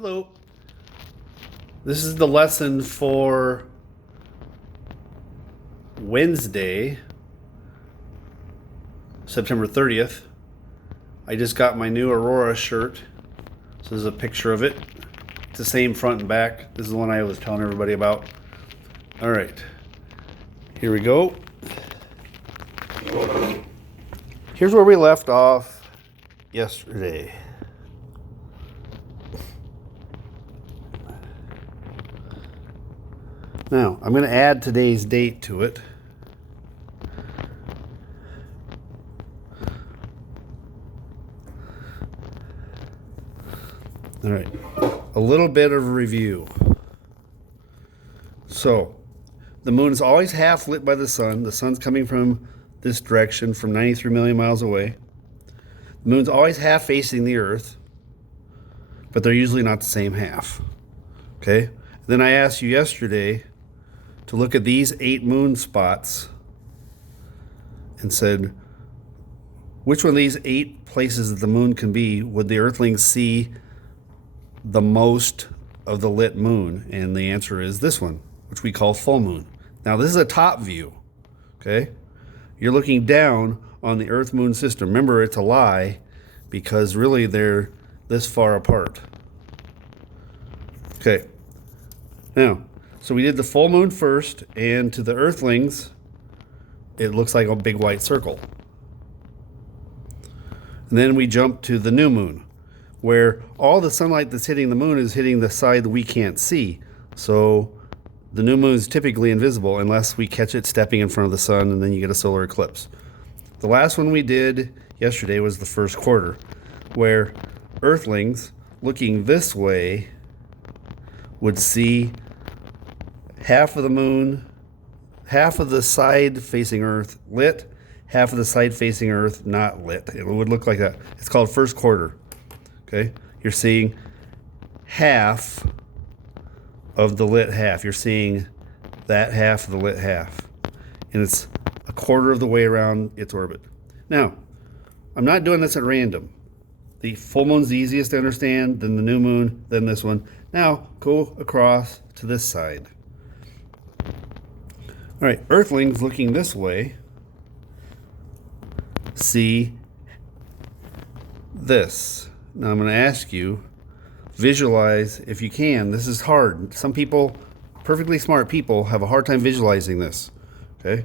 Hello. This is the lesson for Wednesday, September 30th. I just got my new Aurora shirt. So this is a picture of it. It's the same front and back. This is the one I was telling everybody about. All right. Here we go. Here's where we left off yesterday. Now, I'm going to add today's date to it. All right, a little bit of review. So, the moon is always half lit by the sun. The sun's coming from this direction from 93 million miles away. The moon's always half facing the Earth, but they're usually not the same half. Okay? Then I asked you yesterday to look at these 8 moon spots and said, which one of these 8 places that the moon can be would the Earthlings see the most of the lit moon? And the answer is this one, which we call full moon. Now, this is a top view, okay? You're looking down on the Earth-Moon system. Remember, it's a lie because really they're this far apart. Okay. Now, so we did the full moon first, and to the Earthlings, it looks like a big white circle. And then we jump to the new moon, where all the sunlight that's hitting the moon is hitting the side that we can't see. So the new moon is typically invisible unless we catch it stepping in front of the sun, and then you get a solar eclipse. The last one we did yesterday was the first quarter, where Earthlings looking this way would see half of the moon, half of the side facing Earth lit, half of the side facing Earth not lit. It would look like that. It's called first quarter. Okay? You're seeing half of the lit half. You're seeing that half of the lit half. And it's a quarter of the way around its orbit. Now, I'm not doing this at random. The full moon's the easiest to understand, then the new moon, then this one. Now, go across to this side. All right, Earthlings looking this way see this. Now, I'm going to ask you, visualize if you can. This is hard. Some people, perfectly smart people, have a hard time visualizing this. Okay?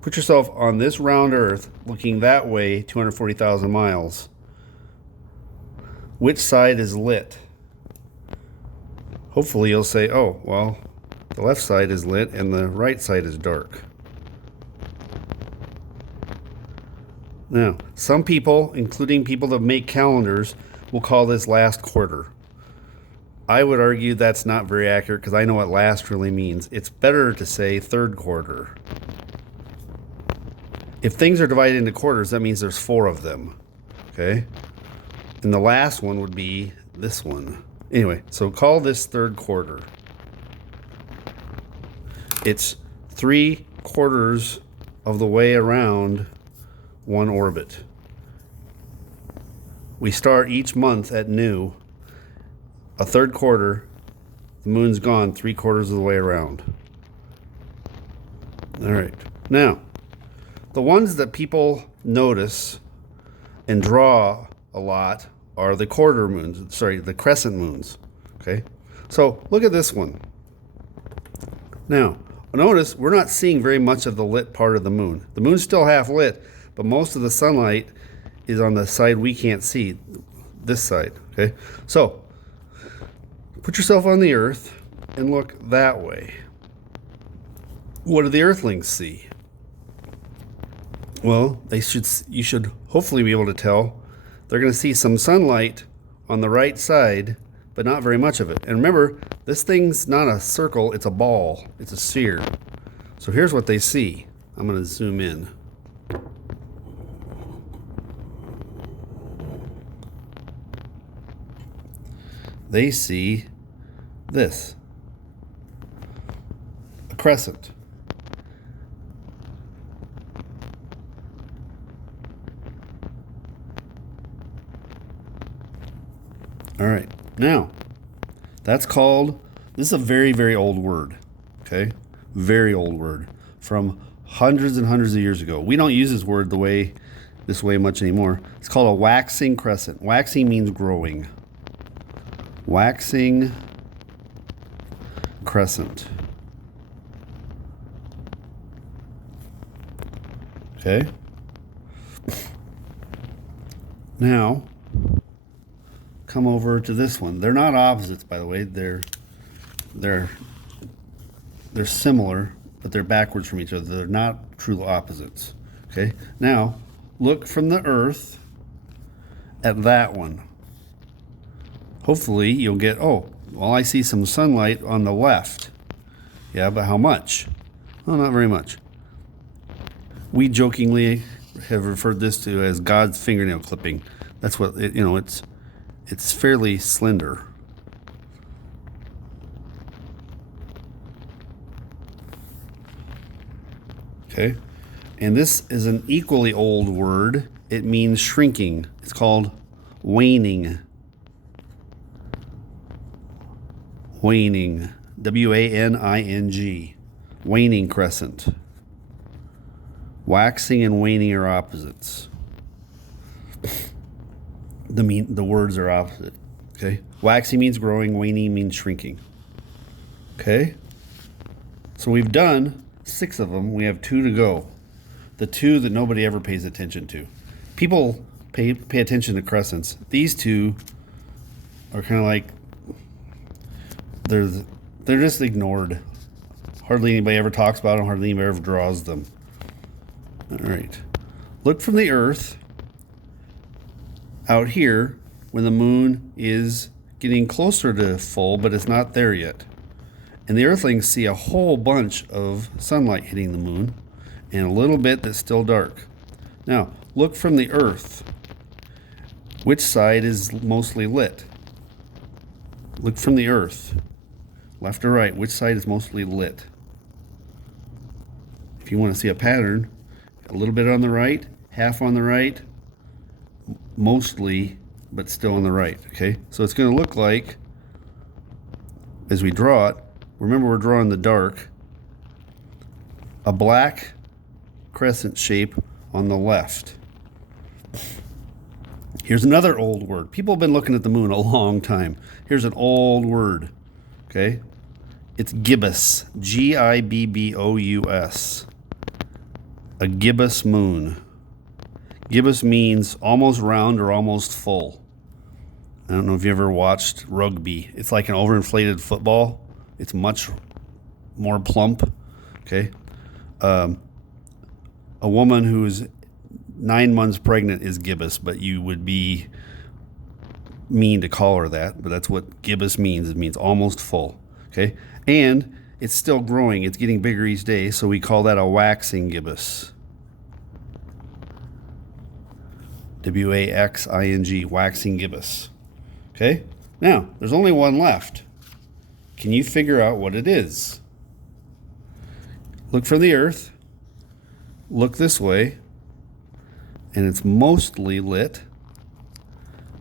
Put yourself on this round Earth looking that way 240,000 miles. Which side is lit? Hopefully you'll say, oh, well, the left side is lit and the right side is dark. Now, some people, including people that make calendars, will call this last quarter. I would argue that's not very accurate because I know what last really means. It's better to say third quarter. If things are divided into quarters, that means there's 4 of them. Okay? And the last one would be this one. Anyway, so call this third quarter. It's 3/4 of the way around one orbit. We start each month at new. A third quarter, the moon's gone 3/4 of the way around. All right. Now, the ones that people notice and draw a lot are the quarter moons, the crescent moons. Okay? So look at this one. Now, notice we're not seeing very much of the lit part of the moon. The moon's still half lit, but most of the sunlight is on the side we can't see, this side. Okay? So, put yourself on the Earth and look that way. What do the Earthlings see? Well, you should hopefully be able to tell. They're going to see some sunlight on the right side, but not very much of it. And remember, this thing's not a circle, it's a ball. It's a sphere. So here's what they see. I'm going to zoom in. They see this. A crescent. All right. Now, This is a very, very old word. Okay? Very old word from hundreds and hundreds of years ago. We don't use this word this way much anymore. It's called a waxing crescent. Waxing means growing. Waxing crescent. Okay? Now, come over to this one. They're not opposites, by the way. They're similar, but they're backwards from each other. They're not true opposites. Okay? Now, look from the Earth at that one. Hopefully, you'll get, oh, well, I see some sunlight on the left. Yeah, but how much? Well, not very much. We jokingly have referred this to as God's fingernail clipping. That's what it's fairly slender. Okay, and this is an equally old word. It means shrinking. It's called waning. Waning. W-A-N-I-N-G. Waning crescent. Waxing and waning are opposites. The words are opposite. Okay? Waxing means growing, waning means shrinking. Okay? So we've done 6 of them. We have 2 to go. The 2 that nobody ever pays attention to. People pay attention to crescents. These 2 are kind of like they're just ignored. Hardly anybody ever talks about them. Hardly anybody ever draws them. All right. Look from the Earth out here when the moon is getting closer to full, but it's not there yet. And the Earthlings see a whole bunch of sunlight hitting the moon and a little bit that's still dark. Now, look from the Earth. Which side is mostly lit? Look from the Earth. Left or right, which side is mostly lit? If you want to see a pattern, a little bit on the right, half on the right, mostly, but still on the right, okay? So it's going to look like, as we draw it, remember we're drawing the dark, a black crescent shape on the left. Here's another old word. People have been looking at the moon a long time. Here's an old word, okay? It's gibbous, G-I-B-B-O-U-S. A gibbous moon. Gibbous means almost round or almost full. I don't know if you ever watched rugby. It's like an overinflated football. It's much more plump. Okay. A woman who's 9 months pregnant is gibbous, but you would be mean to call her that. But that's what gibbous means. It means almost full. Okay. And it's still growing. It's getting bigger each day. So we call that a waxing gibbous. W-A-X-I-N-G, waxing gibbous. Okay? Now, there's only one left. Can you figure out what it is? Look from the Earth. Look this way. And it's mostly lit.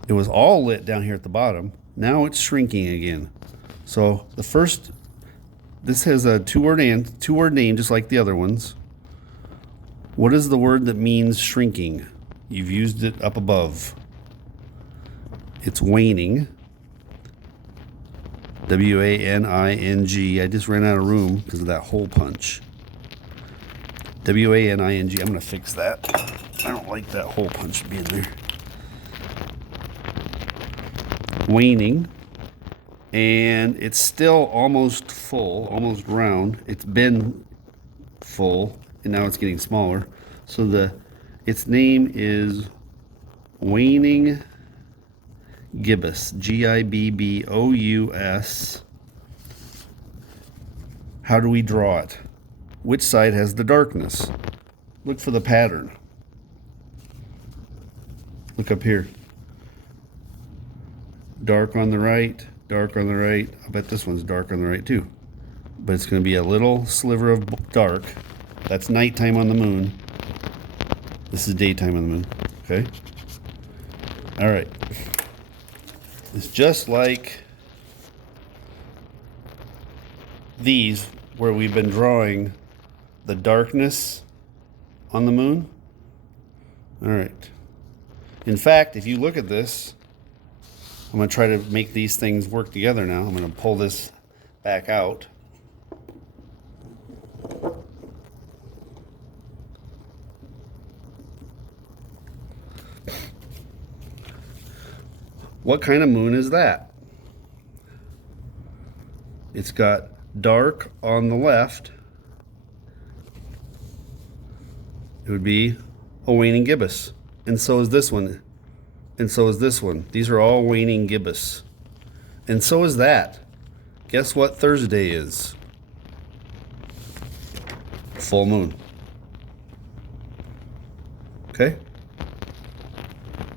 It was all lit down here at the bottom. Now it's shrinking again. So the first, this has a two-word name, just like the other ones. What is the word that means shrinking? You've used it up above. It's waning. W-A-N-I-N-G. I just ran out of room because of that hole punch. W-A-N-I-N-G. I'm going to fix that. I don't like that hole punch being there. Waning. And it's still almost full, almost round. It's been full, and now it's getting smaller. So its name is waning gibbous, G-I-B-B-O-U-S. How do we draw it? Which side has the darkness? Look for the pattern. Look up here. Dark on the right, dark on the right. I bet this one's dark on the right too. But it's going to be a little sliver of dark. That's nighttime on the moon. This is daytime on the moon. Okay? All right. It's just like these where we've been drawing the darkness on the moon. All right. In fact, if you look at this, I'm going to try to make these things work together now. I'm going to pull this back out. What kind of moon is that? It's got dark on the left. It would be a waning gibbous. And so is this one. And so is this one. These are all waning gibbous. And so is that. Guess what Thursday is? Full moon. Okay?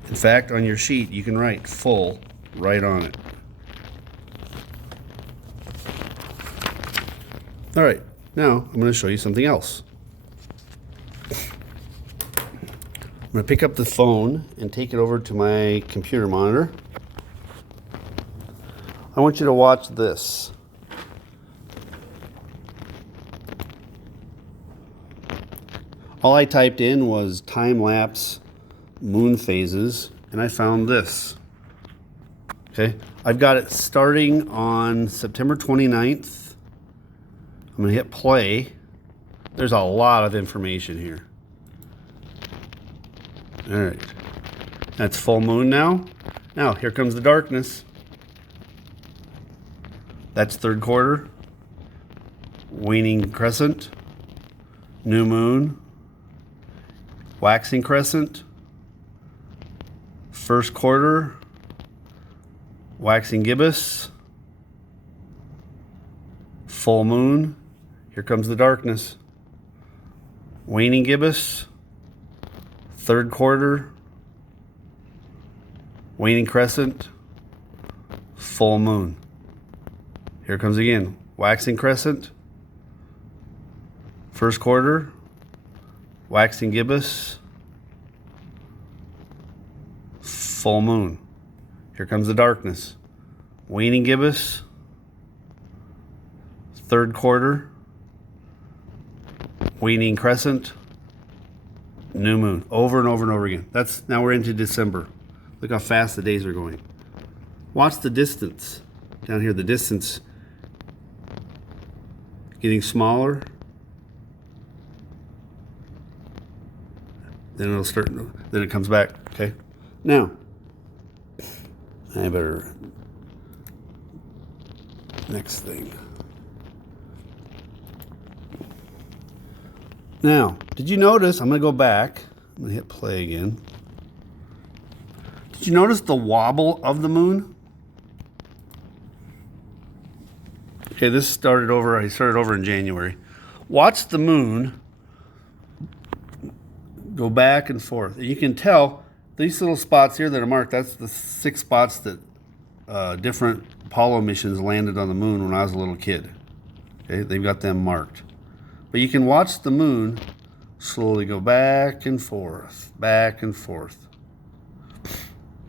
In fact, on your sheet, you can write full right on it. All right, now I'm going to show you something else. I'm going to pick up the phone and take it over to my computer monitor. I want you to watch this. All I typed in was time-lapse moon phases, and I found this. Okay, I've got it starting on September 29th. I'm going to hit play. There's a lot of information here. All right, that's full moon now. Now, here comes the darkness. That's third quarter, waning crescent, new moon, waxing crescent, first quarter, waxing gibbous, full moon, here comes the darkness, waning gibbous, third quarter, waning crescent, full moon. Here comes again, waxing crescent, first quarter, waxing gibbous, full moon. Here comes the darkness, waning gibbous, third quarter, waning crescent, new moon. Over and over and over again. Now we're into December. Look how fast the days are going. Watch the distance. Down here, the distance getting smaller. Then it'll start, then it comes back, okay? Now, I better, next thing. Now, did you notice, I'm gonna go back, I'm gonna hit play again. Did you notice the wobble of the moon? Okay, I started over in January. Watch the moon go back and forth. And you can tell these little spots here that are marked, that's the 6 spots that different Apollo missions landed on the moon when I was a little kid. Okay, they've got them marked. But you can watch the moon slowly go back and forth, back and forth.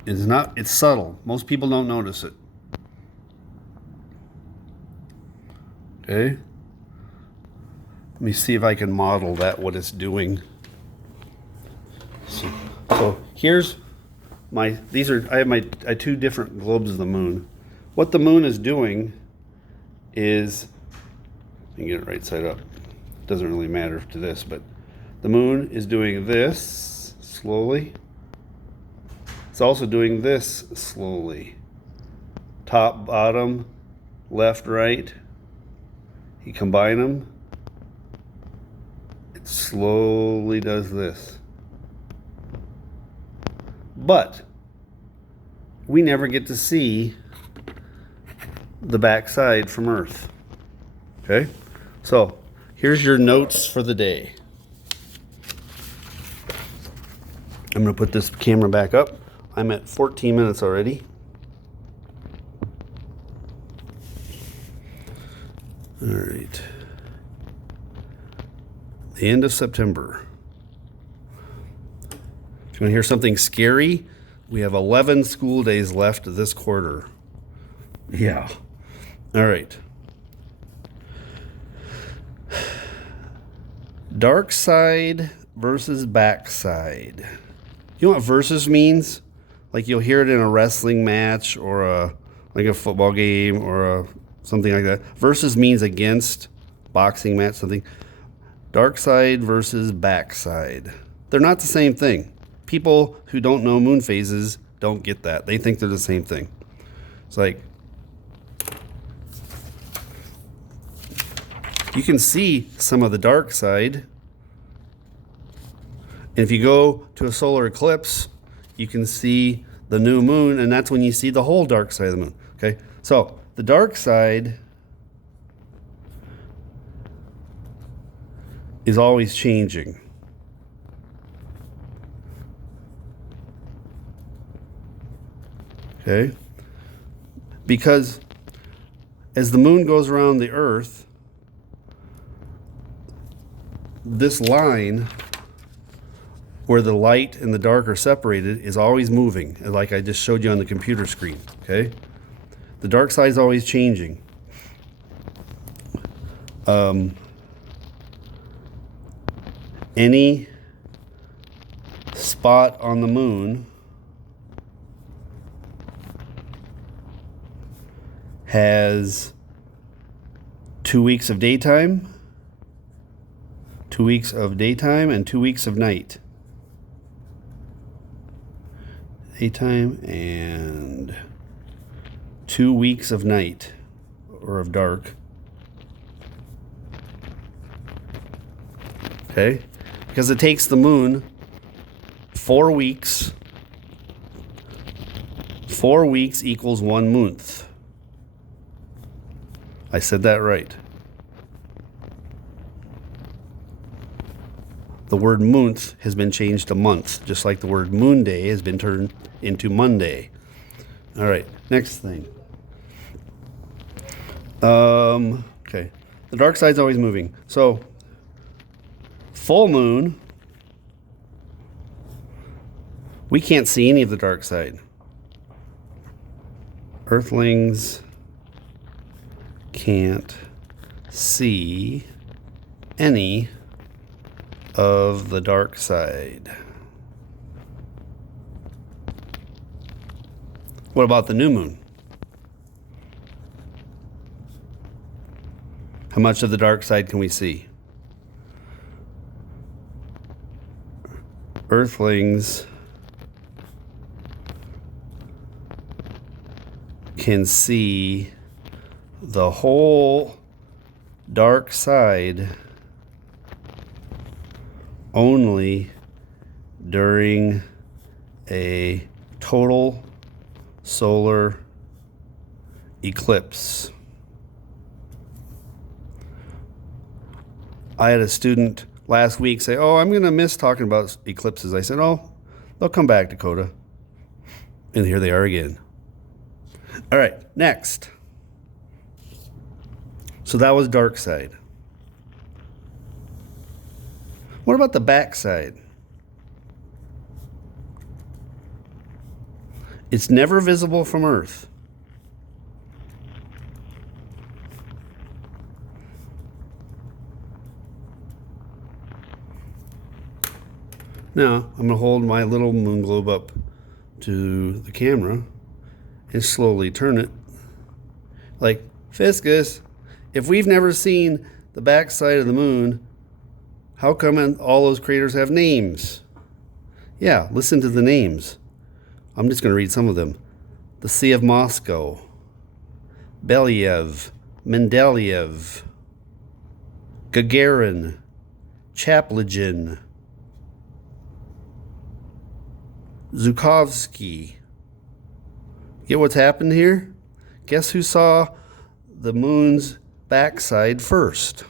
It's subtle. Most people don't notice it. Okay. Let me see if I can model that, what it's doing. So here's I have 2 different globes of the moon. What the moon is doing is, you can get it right side up. It doesn't really matter to this, but the moon is doing this slowly. It's also doing this slowly. Top, bottom, left, right. You combine them, it slowly does this. But we never get to see the backside from Earth. Okay? So here's your notes for the day. I'm going to put this camera back up. I'm at 14 minutes already. All right. The end of September. If you want to hear something scary, we have 11 school days left this quarter. Yeah. All right. Dark side versus backside. You know what versus means? Like you'll hear it in a wrestling match or like a football game or something like that. Versus means against, boxing match, something. Dark side versus backside. They're not the same thing. People who don't know moon phases don't get that. They think they're the same thing. It's like you can see some of the dark side. And if you go to a solar eclipse, you can see the new moon, and that's when you see the whole dark side of the moon. Okay, so the dark side is always changing. Okay, because as the moon goes around the Earth, this line where the light and the dark are separated is always moving, like I just showed you on the computer screen, okay? The dark side is always changing. Any spot on the moon has 2 weeks of daytime, 2 weeks of daytime, and 2 weeks of night. Daytime and 2 weeks of night or of dark. Okay? Because it takes the moon 4 weeks. 4 weeks equals 1 month. I said that right. The word month has been changed to month, just like the word moon day has been turned into Monday. All right, next thing. Okay, the dark side's always moving. So, full moon, we can't see any of the dark side. Earthlings can't see any of the dark side. What about the new moon? How much of the dark side can we see? Earthlings can see the whole dark side only during a total solar eclipse. I had a student last week say, "Oh, I'm going to miss talking about eclipses." I said, "Oh, they'll come back, Dakota." And here they are again. All right, next. So that was dark side. What about the back side? It's never visible from Earth. Now, I'm going to hold my little moon globe up to the camera and slowly turn it. Like, Fiscus, if we've never seen the back side of the moon, how come all those craters have names? Yeah, listen to the names. I'm just going to read some of them. The Sea of Moscow, Belyaev, Mendeleev, Gagarin, Chaplygin, Zhukovsky. Get what's happened here? Guess who saw the moon's backside first?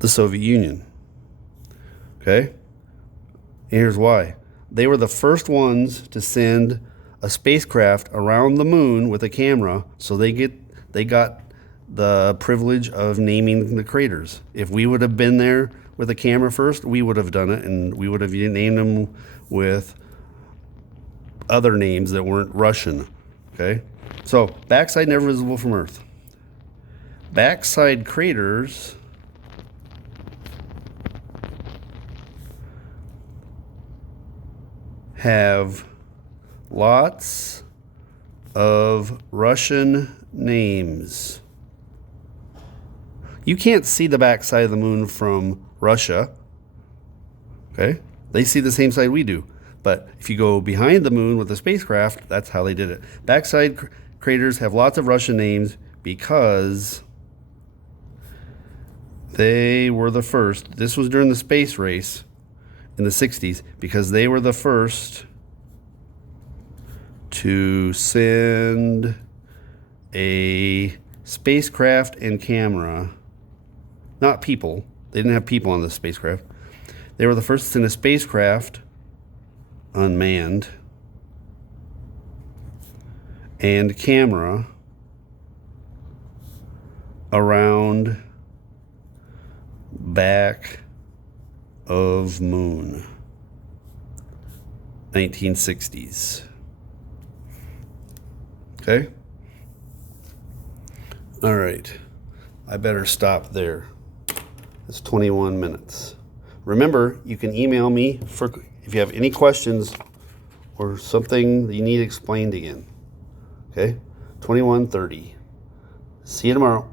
The Soviet Union. Okay? And here's why. They were the first ones to send a spacecraft around the moon with a camera, so they got the privilege of naming the craters. If we would have been there with a camera first, we would have done it, and we would have named them with other names that weren't Russian. Okay? So, backside never visible from Earth. Backside craters have lots of Russian names. You can't see the backside of the moon from Russia. Okay? They see the same side we do. But if you go behind the moon with a spacecraft, that's how they did it. Backside craters have lots of Russian names because they were the first. This was during the space race in the 60s, because they were the first to send a spacecraft and camera. Not people. They didn't have people on the spacecraft. They were the first to send a spacecraft unmanned and camera around back of moon. 1960s. Okay? All right. I better stop there. It's 21 minutes. Remember, you can email me if you have any questions or something that you need explained again. Okay? 21:30. See you tomorrow.